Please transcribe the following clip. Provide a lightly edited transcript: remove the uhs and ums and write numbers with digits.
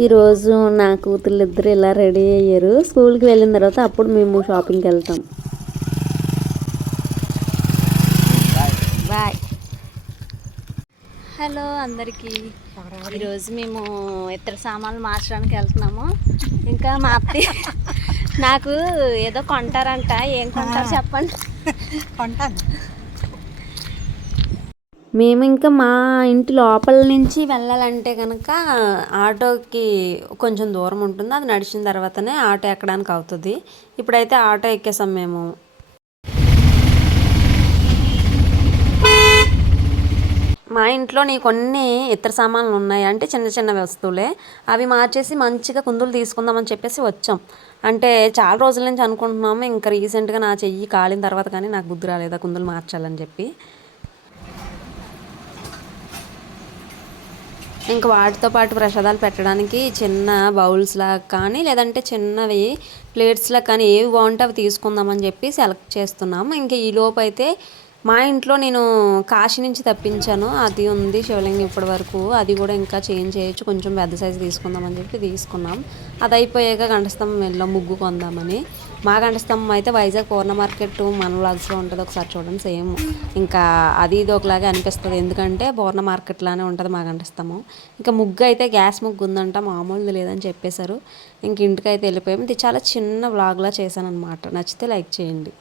ఈరోజు నా కూతుళ్ళు ఇద్దరు ఇలా రెడీ అయ్యారు. స్కూల్కి వెళ్ళిన తర్వాత అప్పుడు మేము షాపింగ్కి వెళ్తాం. బాయ్. హలో అందరికీ. ఈరోజు మేము ఇతర సామాన్లు మార్చడానికి వెళ్తున్నాము. ఇంకా మా అత్తయ్య నాకు ఏదో కొంటారంట. ఏం కొంటారు చెప్పండి. కొంటాను. మేము ఇంకా మా ఇంటి లోపల నుంచి వెళ్ళాలంటే కనుక ఆటోకి కొంచెం దూరం ఉంటుంది. అది నడిచిన తర్వాతనే ఆటో ఎక్కడానికి అవుతుంది. ఇప్పుడైతే ఆటో ఎక్కేసాం మేము. మా ఇంట్లో కొన్ని ఇతర సామాన్లు ఉన్నాయి. అంటే చిన్న చిన్న వస్తువులే. అవి మార్చేసి మంచిగా కుందులు తీసుకుందామని చెప్పేసి వచ్చాం. అంటే చాలా రోజుల నుంచి అనుకుంటున్నాము. ఇంకా రీసెంట్గా నా చెయ్యి కాలిన తర్వాత కానీ నాకు బుద్ధి రాలేదు ఆ కుందులు మార్చాలని చెప్పి. ఇంకా వాటితో పాటు ప్రసాదాలు పెట్టడానికి చిన్న బౌల్స్లా కానీ లేదంటే చిన్నవి ప్లేట్స్లా కానీ ఏవి బాగుంటే అవి తీసుకుందామని చెప్పి సెలెక్ట్ చేస్తున్నాము. ఇంకా ఈలోపు అయితే మా ఇంట్లో నేను కాశీ నుంచి తెప్పించాను. అది ఉంది శివలింగం ఇప్పటి వరకు. అది కూడా ఇంకా చేంజ్ చేయొచ్చు, కొంచెం పెద్ద సైజు తీసుకుందామని చెప్పి తీసుకున్నాం. అది అయిపోయాక గంటస్తంభం వెళ్ళాం ముగ్గు కొందామని. మా గంటస్తంభం అయితే వైజాగ్ పూర్ణ మార్కెట్ మన వ్లాగ్స్లో ఉంటుంది, ఒకసారి చూడండి. సేమ్ ఇంకా అది ఇది ఒకలాగే అనిపిస్తుంది, ఎందుకంటే పూర్ణ మార్కెట్ లానే ఉంటుంది మా గంటస్తంభం. ఇంకా ముగ్గు అయితే గ్యాస్ ముగ్గు ఉందంట, మామూలుది లేదని చెప్పేశారు. ఇంక ఇంటికైతే వెళ్ళిపోయాము. ఇది చాలా చిన్న వ్లాగ్లా చేశాను అనమాట. నచ్చితే లైక్ చేయండి.